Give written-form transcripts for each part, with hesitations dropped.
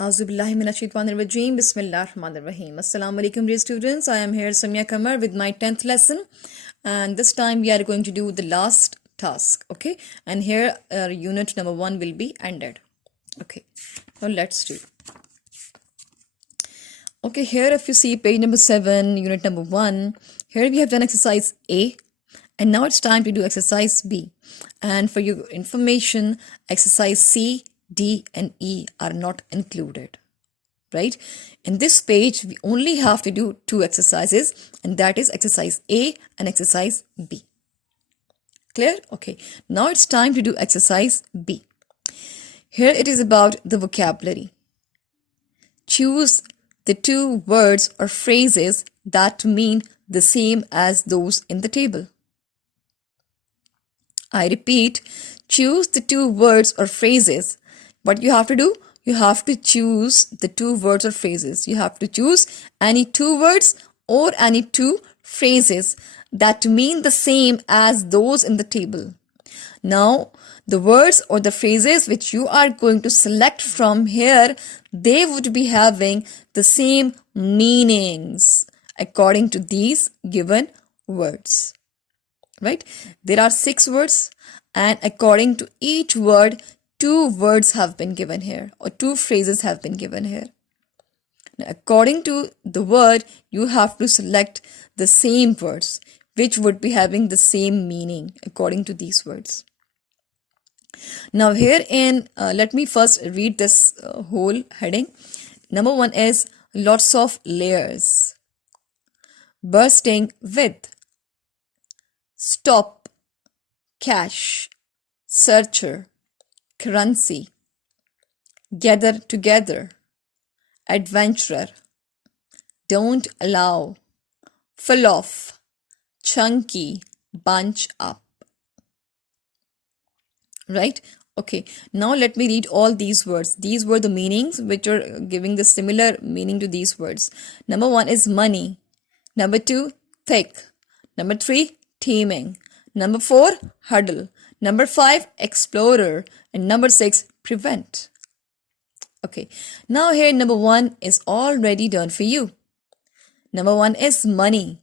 Auzubillahiminashaitanirrajim. Bismillahirrahmanirrahim. Assalamu alaikum, dear students. I am here, Samia Kamar, with my 10th lesson. And this time we are going to do the last task. Okay. And here unit number 1 will be ended. Okay. Now let's do. Okay. Here if you see page number 7, unit number 1, here we have done exercise A. And now it's time to do exercise B. And for your information, exercise C, D and E are not included, right? In this page, we only have to do 2 exercises, and that is exercise A and exercise B. Clear? Okay. Now it's time to do exercise B. Here it is about the vocabulary. Choose the 2 words or phrases that mean the same as those in the table. I repeat, choose the 2 words or phrases. What you have to do? You have to choose the 2 words or phrases. You have to choose any 2 words or any 2 phrases that mean the same as those in the table. Now, the words or the phrases which you are going to select from here, they would be having the same meanings according to these given words. Right? There are 6 words, and according to each word, 2 words have been given here, or 2 phrases have been given here. Now, according to the word, you have to select the same words, which would be having the same meaning according to these words. Now here let me first read this whole heading. Number 1 is lots of layers. Bursting with. Stop. Cash. Searcher. Currency. Gather together. Adventurer. Don't allow. Full of. Chunky. Bunch up. Right? Okay. Now let me read all these words. These were the meanings which are giving the similar meaning to these words. Number 1 is money. Number 2, thick. Number 3, teeming. Number 4, huddle. Number 5, explorer. And number 6, prevent. Okay. Now here number 1 is already done for you. Number 1 is money.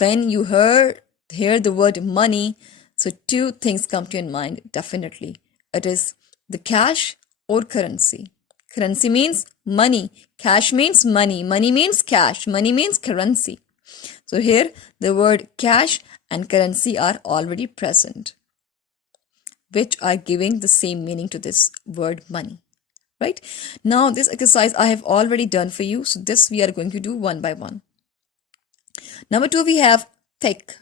When you hear the word money, so 2 things come to your mind, definitely. It is the cash or currency. Currency means money. Cash means money. Money means cash. Money means currency. So here the word cash and currency are already present, which are giving the same meaning to this word money. Right? Now this exercise I have already done for you. So this we are going to do one by one. Number 2 we have thick.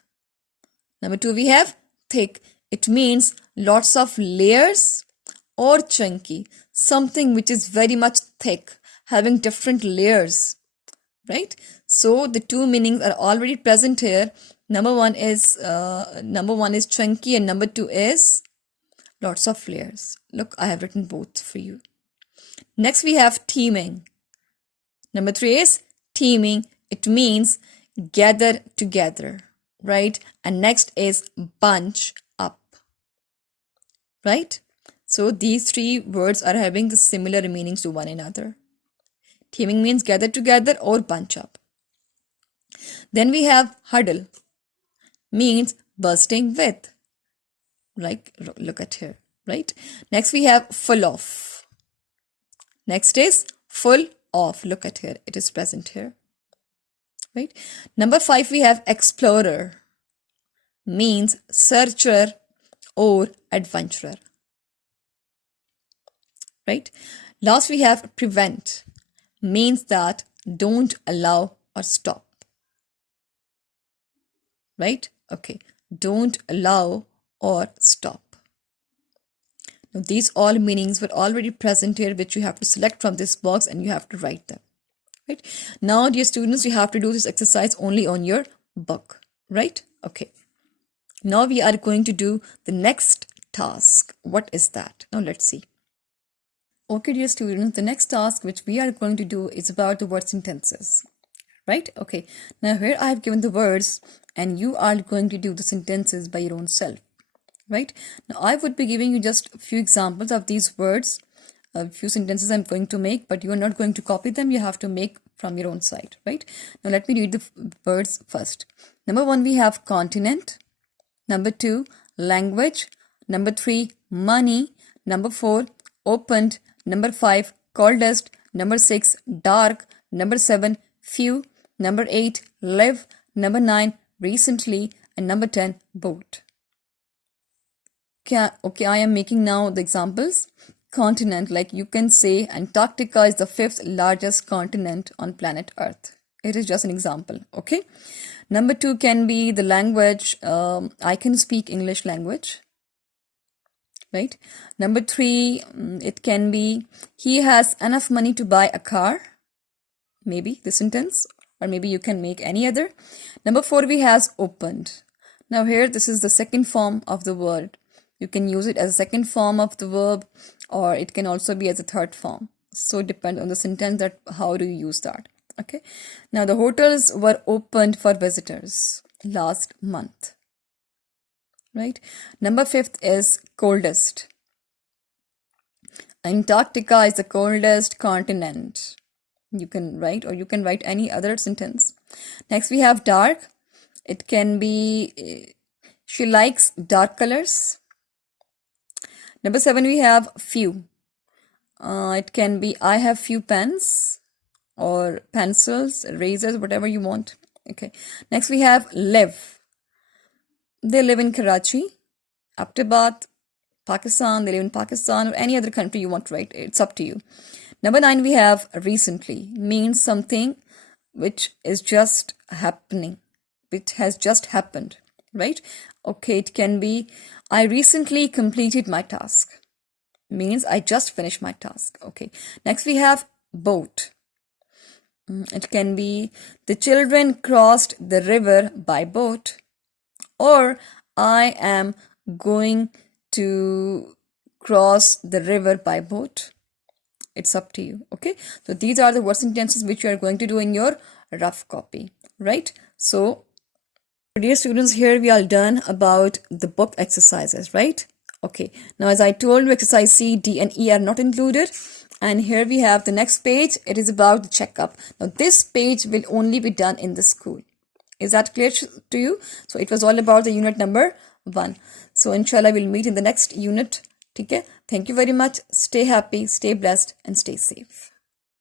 Number 2 we have thick. It means lots of layers or chunky. Something which is very much thick, having different layers. Right? So the 2 meanings are already present here. Number 1 is chunky and number 2 is lots of layers. Look, I have written both for you. Next we have teeming. Number 3 is teeming. It means gather together. Right? And next is bunch up. Right? So these 3 words are having the similar meanings to one another. Teeming means gather together or bunch up. Then we have huddle. Means bursting with. Like, look at here. Right? Next we have full of. Next is full of. Look at here. It is present here. Right? Number 5 we have explorer. Means searcher or adventurer. Right? Last we have prevent. Means that don't allow or stop. Right? Okay. Don't allow or stop. Now these all meanings were already present here, which you have to select from this box and you have to write them. Right? Now, dear students, you have to do this exercise only on your book. Right? Okay. Now we are going to do the next task. What is that? Now let's see. Okay, dear students, the next task which we are going to do is about the word sentences. Right? Okay. Now here I have given the words and you are going to do the sentences by your own self. Right? Now I would be giving you just a few examples of these words a few sentences I'm going to make, but you are not going to copy them. You have to make from your own side, right? Now let me read the words first. Number 1, we have continent. Number 2, language. Number 3, money. Number 4, opened. Number 5, coldest. Number 6, dark. Number 7, few. Number 8, live. Number 9, recently. And number 10, boat. Okay, I am making now the examples. Continent, like you can say Antarctica is the 5th largest continent on planet Earth. It is just an example, okay? Number 2 can be the language. I can speak English language, right? Number 3, it can be he has enough money to buy a car. Maybe the sentence, or maybe you can make any other. Number 4, we has opened. Now here, this is the second form of the word. You can use it as a second form of the verb, or it can also be as a third form. So it depends on the sentence that how do you use that. Okay. Now the hotels were opened for visitors last month. Right. Number 5th is coldest. Antarctica is the coldest continent. You can write, or you can write any other sentence. Next we have dark. It can be she likes dark colors. Number 7, we have few. It can be I have few pens or pencils, erasers, whatever you want. Okay. Next, we have live. They live in Karachi, Ahmedabad, Pakistan. They live in Pakistan or any other country you want to write. It's up to you. Number 9, we have recently. Means something which is just happening, which has just happened, right? Okay, it can be I recently completed my task. Means I just finished my task. Okay. Next we have boat. It can be the children crossed the river by boat, or I am going to cross the river by boat. It's up to you. Okay. So these are the word sentences which you are going to do in your rough copy, right? So dear students, here we are done about the book exercises, right? Okay, now as I told you, exercise C, D and E are not included. And here we have the next page. It is about the checkup. Now this page will only be done in the school. Is that clear to you? So it was all about the unit number 1. So inshallah we'll meet in the next unit. Okay? Thank you very much. Stay happy, stay blessed and stay safe.